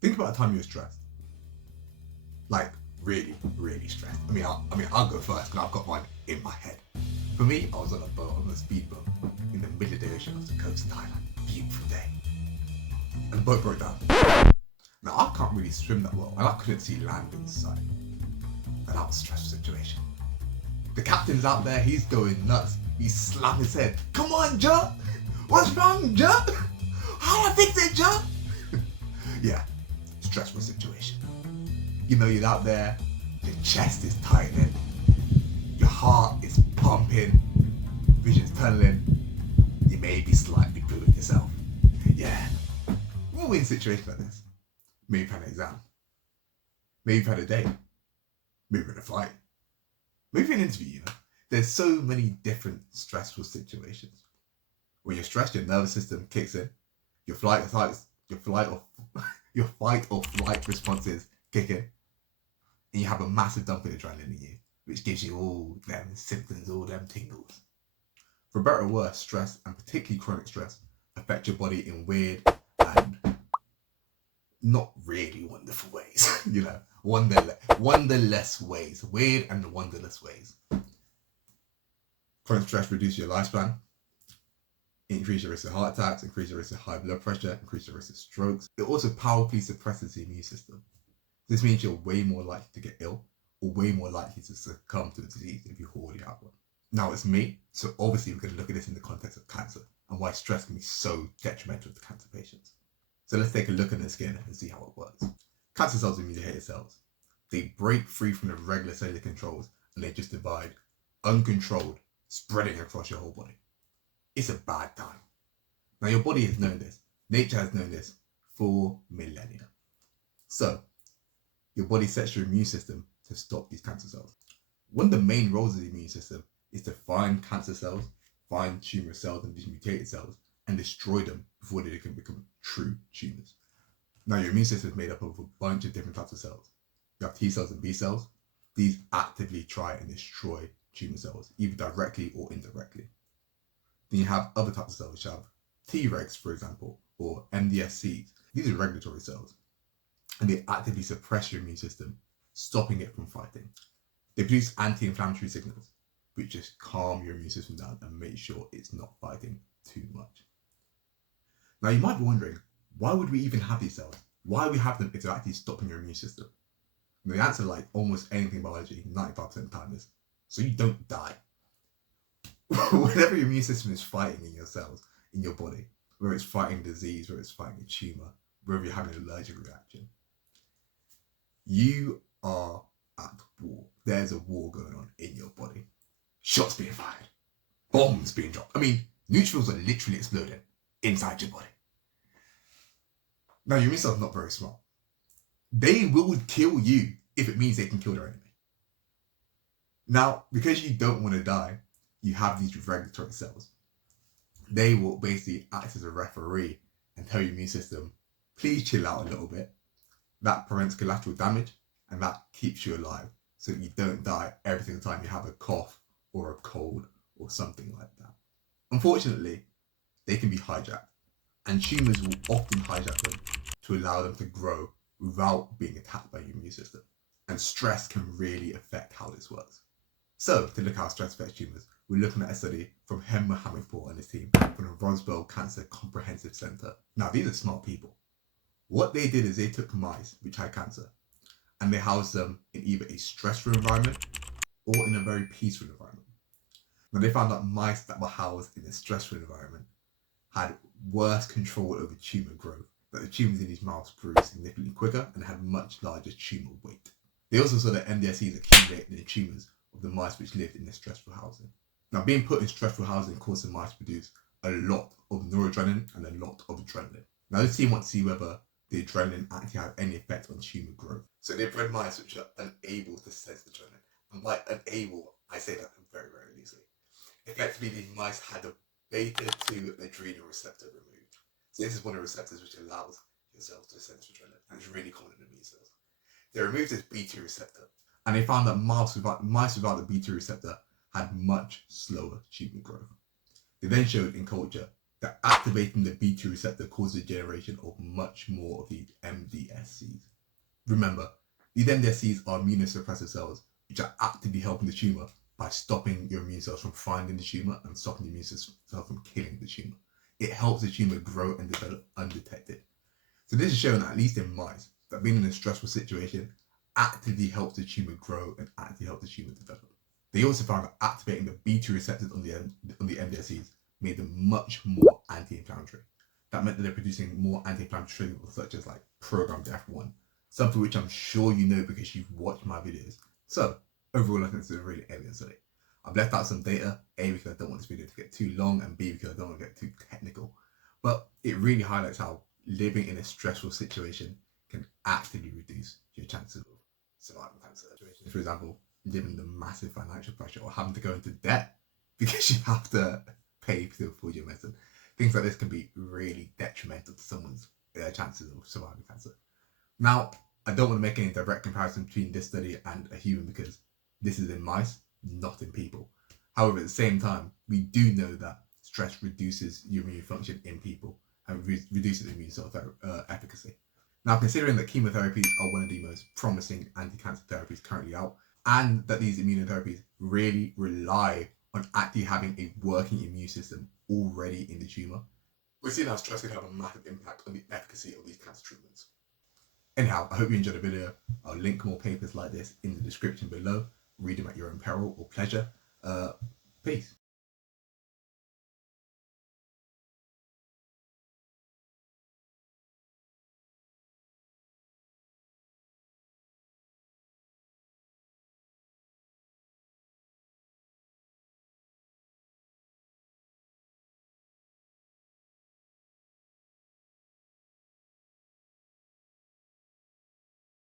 Think about the time you were stressed. Like, really, really stressed. I'll go first because I've got one in my head. For me, I was on a boat, on a speedboat, in the middle of the ocean off the coast of Thailand. Beautiful day. And the boat broke down. Now, I can't really swim that well, and I couldn't see land in sight. And that was a stressful situation. The captain's out there, he's going nuts. He's slapping his head. Come on, Joe! What's wrong, Joe? How do I fix it, Joe? Yeah, stressful situation. You know, you're out there, your chest is tightening, your heart is pumping, vision's tunneling, you may be slightly pooing yourself. Yeah, we're all in a situation like this. Maybe you've had an exam, maybe you've had a date, maybe you're in a fight, maybe an interview, you know. There's so many different stressful situations. When you're stressed, your nervous system kicks in, your fight or flight responses kick in, and you have a massive dump of adrenaline in you, which gives you all them symptoms, all them tingles. For better or worse, stress, and particularly chronic stress, affect your body in weird and not really wonderful ways. You know, wonderless ways. Weird and wonderless ways. Chronic stress reduces your lifespan, increase your risk of heart attacks, increase your risk of high blood pressure, increase your risk of strokes. It also powerfully suppresses the immune system. This means you're way more likely to get ill or way more likely to succumb to a disease if you already have one. Now it's me, so obviously we're going to look at this in the context of cancer and why stress can be so detrimental to cancer patients. So let's take a look at the skin and see how it works. Cancer cells are mediated cells. They break free from the regular cellular controls and they just divide uncontrolled, spreading across your whole body. It's a bad time. Now your body has known this. Nature has known this for millennia. So your body sets your immune system to stop these cancer cells. One of the main roles of the immune system is to find cancer cells, find tumor cells and these mutated cells, and destroy them before they can become true tumors. Now your immune system is made up of a bunch of different types of cells. You have T cells and B cells. These actively try and destroy tumor cells, either directly or indirectly. Then you have other types of cells, which have Tregs, for example, or MDSCs. These are regulatory cells, and they actively suppress your immune system, stopping it from fighting. They produce anti-inflammatory signals, which just calm your immune system down and make sure it's not fighting too much. Now you might be wondering, why would we even have these cells? Why do we have them if they're actually stopping your immune system? And the answer, like almost anything in biology, 95% of the time is, so you don't die. Whenever your immune system is fighting in your cells, in your body, whether it's fighting disease, whether it's fighting a tumor, whether you're having an allergic reaction, you are at war. There's a war going on in your body. Shots being fired, bombs being dropped. Neutrophils are literally exploding inside your body. Now, your immune cells are not very smart. They will kill you if it means they can kill their enemy. Now, because you don't want to die, you have these regulatory cells. They will basically act as a referee and tell your immune system, please chill out a little bit. That prevents collateral damage and that keeps you alive so that you don't die every single time you have a cough or a cold or something like that. Unfortunately, they can be hijacked, and tumors will often hijack them to allow them to grow without being attacked by your immune system. And stress can really affect how this works. So, to look at how stress affects tumors, we're looking at a study from Hem Mohammadpour and his team from the Roswell Cancer Comprehensive Center. Now, these are smart people. What they did is they took mice which had cancer and they housed them in either a stressful environment or in a very peaceful environment. Now, they found that mice that were housed in a stressful environment had worse control over tumor growth, that the tumors in these mice grew significantly quicker and had much larger tumor weight. They also saw that MDSCs accumulated in the tumors of the mice which lived in the stressful housing. Now, being put in stressful housing caused the mice to produce a lot of noradrenaline and a lot of adrenaline. Now, this team wants to see whether the adrenaline actually have any effect on tumor growth. So they bred mice which are unable to sense adrenaline. And by unable, I say that very, very loosely. Effectively, these mice had a beta-2 adrenal receptor removed. So this is one of the receptors which allows your cells to sense adrenaline, and it's really common in immune cells. They removed this B2 receptor, and they found that mice without the B2 receptor had much slower tumor growth. They then showed in culture that activating the B2 receptor caused the generation of much more of the MDSCs. Remember, these MDSCs are immunosuppressive cells, which are actively helping the tumor by stopping your immune cells from finding the tumor and stopping the immune cells from killing the tumor. It helps the tumor grow and develop undetected. So this is shown, at least in mice, that being in a stressful situation actively helps the tumor grow and actively helps the tumor develop. They also found that activating the B2 receptors on the MDSCs made them much more anti-inflammatory. That meant that they're producing more anti-inflammatory signals, such as like programmed F1, something which I'm sure you know because you've watched my videos. So overall, I think it's a really evident study. I've left out some data, A, because I don't want this video to get too long, and B, because I don't want to get too technical. But it really highlights how living in a stressful situation can actively reduce your chances of surviving cancer. For example, living under massive financial pressure or having to go into debt because you have to pay for your medicine. Things like this can be really detrimental to someone's chances of surviving cancer. Now, I don't want to make any direct comparison between this study and a human because this is in mice, not in people. However, at the same time, we do know that stress reduces your immune function in people and reduces immune cell efficacy. Now, considering that chemotherapies are one of the most promising anti-cancer therapies currently out, and that these immunotherapies really rely on actually having a working immune system already in the tumor, we're seeing how stress can have a massive impact on the efficacy of these cancer treatments. Anyhow, I hope you enjoyed the video. I'll link more papers like this in the description below. Read them at your own peril or pleasure. Peace.